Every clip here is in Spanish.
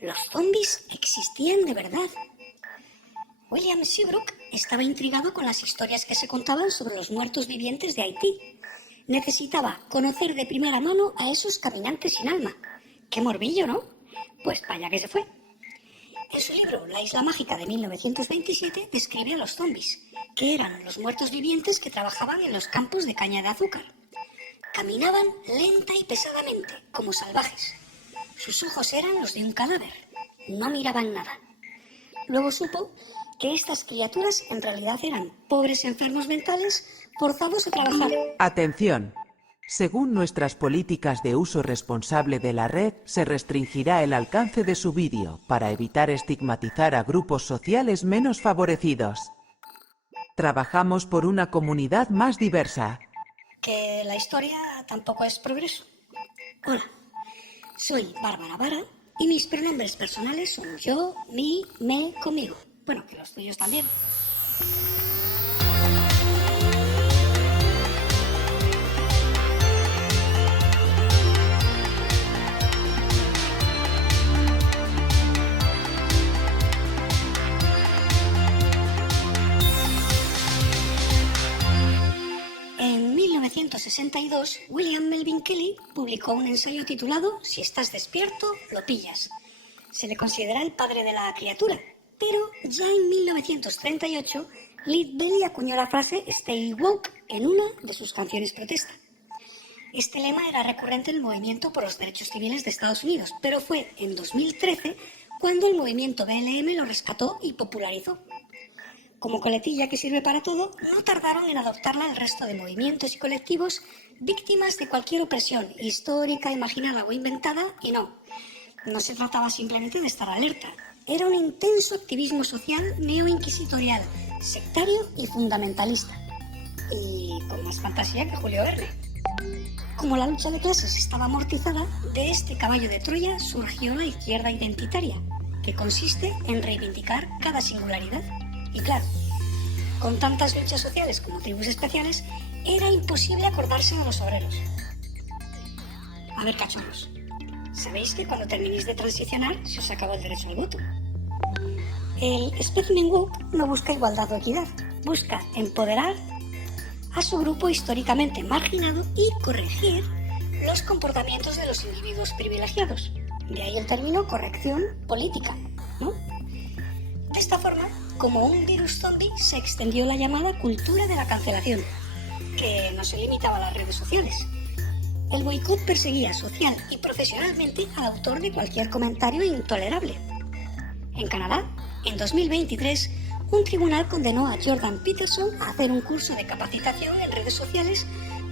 Los zombies existían de verdad. William Seabrook estaba intrigado con las historias que se contaban sobre los muertos vivientes de Haití. Necesitaba conocer de primera mano a esos caminantes sin alma. ¡Qué morbillo!, ¿no? Pues para allá que se fue. En su libro La isla mágica de 1927 describe a los zombies, que eran los muertos vivientes que trabajaban en los campos de caña de azúcar. Caminaban lenta y pesadamente, como salvajes. Sus ojos eran los de un cadáver. No miraban nada. Luego supo que estas criaturas en realidad eran pobres enfermos mentales forzados a trabajar. Atención. Según nuestras políticas de uso responsable de la red, se restringirá el alcance de su vídeo para evitar estigmatizar a grupos sociales menos favorecidos. Trabajamos por una comunidad más diversa. Que la historia tampoco es progreso. Hola, soy Bárbara Vara y mis pronombres personales son yo, mi, me, conmigo. Bueno, que los tuyos también. En 1962, William Melvin Kelly publicó un ensayo titulado Si estás despierto, lo pillas. Se le considera el padre de la criatura, pero ya en 1938, Lead Belly acuñó la frase Stay Woke en una de sus canciones protesta. Este lema era recurrente en el movimiento por los derechos civiles de Estados Unidos, pero fue en 2013 cuando el movimiento BLM lo rescató y popularizó. Como coletilla que sirve para todo, no tardaron en adoptarla el resto de movimientos y colectivos víctimas de cualquier opresión histórica, imaginada o inventada, y no se trataba simplemente de estar alerta. Era un intenso activismo social neoinquisitorial, sectario y fundamentalista. Y con más fantasía que Julio Verne. Como la lucha de clases estaba amortizada, de este caballo de Troya surgió la izquierda identitaria, que consiste en reivindicar cada singularidad. Y claro, con tantas luchas sociales como tribus especiales, era imposible acordarse de los obreros. A ver, cachorros, ¿sabéis que cuando terminéis de transicionar se os acabó el derecho al voto? El Specimen Woke no busca igualdad o equidad, busca empoderar a su grupo históricamente marginado y corregir los comportamientos de los individuos privilegiados. De ahí el término corrección política, ¿no? De esta forma, como un virus zombie, se extendió la llamada cultura de la cancelación, que no se limitaba a las redes sociales. El boicot perseguía social y profesionalmente al autor de cualquier comentario intolerable. En Canadá, en 2023, un tribunal condenó a Jordan Peterson a hacer un curso de capacitación en redes sociales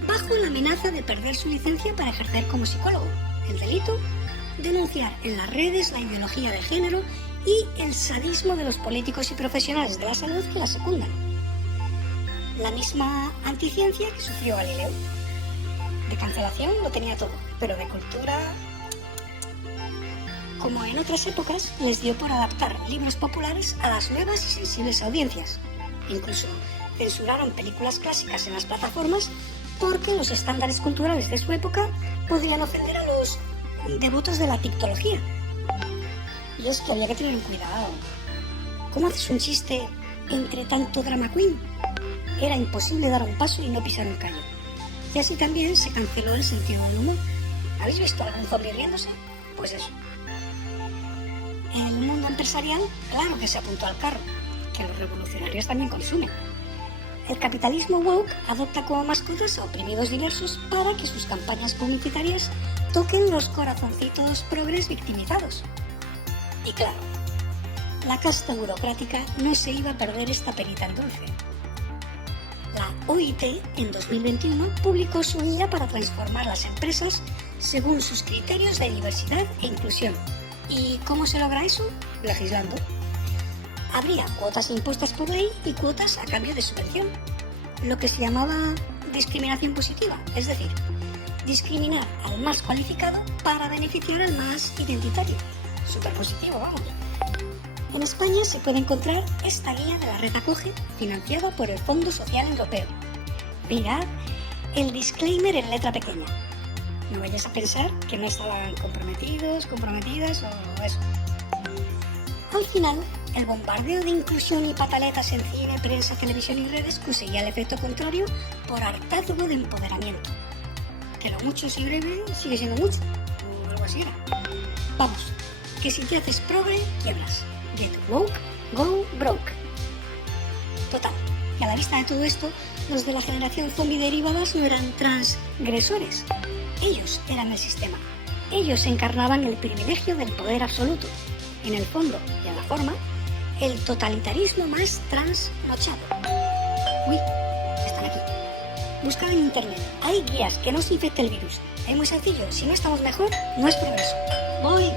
bajo la amenaza de perder su licencia para ejercer como psicólogo. El delito: denunciar en las redes la ideología de género y el sadismo de los políticos y profesionales de la salud que la secundan. La misma anticiencia que sufrió Galileo. De cancelación lo tenía todo, pero de cultura... Como en otras épocas, les dio por adaptar libros populares a las nuevas y sensibles audiencias. Incluso censuraron películas clásicas en las plataformas porque los estándares culturales de su época podrían ofender a los devotos de la tictología. Y es que había que tener cuidado. ¿Cómo haces un chiste entre tanto drama queen? Era imposible dar un paso y no pisar un callo. Y así también se canceló el sentido del humor. ¿Habéis visto algún zombie riéndose? Pues eso. El mundo empresarial, claro que se apuntó al carro, que los revolucionarios también consumen. El capitalismo woke adopta como mascotas a oprimidos diversos para que sus campañas publicitarias toquen los corazoncitos progres victimizados. Y claro, la casta burocrática no se iba a perder esta perita en dulce. La OIT en 2021 publicó su guía para transformar las empresas según sus criterios de diversidad e inclusión. ¿Y cómo se logra eso? Legislando. Habría cuotas impuestas por ley y cuotas a cambio de subvención, lo que se llamaba discriminación positiva, es decir, discriminar al más cualificado para beneficiar al más identitario. Súper positivo, vamos. En España se puede encontrar esta guía de la red Acoge, financiada por el Fondo Social Europeo. Mirad el disclaimer en letra pequeña. No vayas a pensar que no estaban comprometidos, comprometidas o eso. Al final, el bombardeo de inclusión y pataletas en cine, prensa, televisión y redes conseguía el efecto contrario por hartazgo de empoderamiento. Que lo mucho si breve sigue siendo mucho, o algo así era. Vamos, que si te haces progre, quiebras. Get woke, go broke. Total, que a la vista de todo esto, los de la generación zombie derivadas no eran transgresores. Ellos eran el sistema. Ellos encarnaban el privilegio del poder absoluto. En el fondo y en la forma, el totalitarismo más trasnochado. Uy, están aquí. Buscad en internet. Hay guías que no se infecte el virus. Es muy sencillo. Si no estamos mejor, no es progreso. Voy.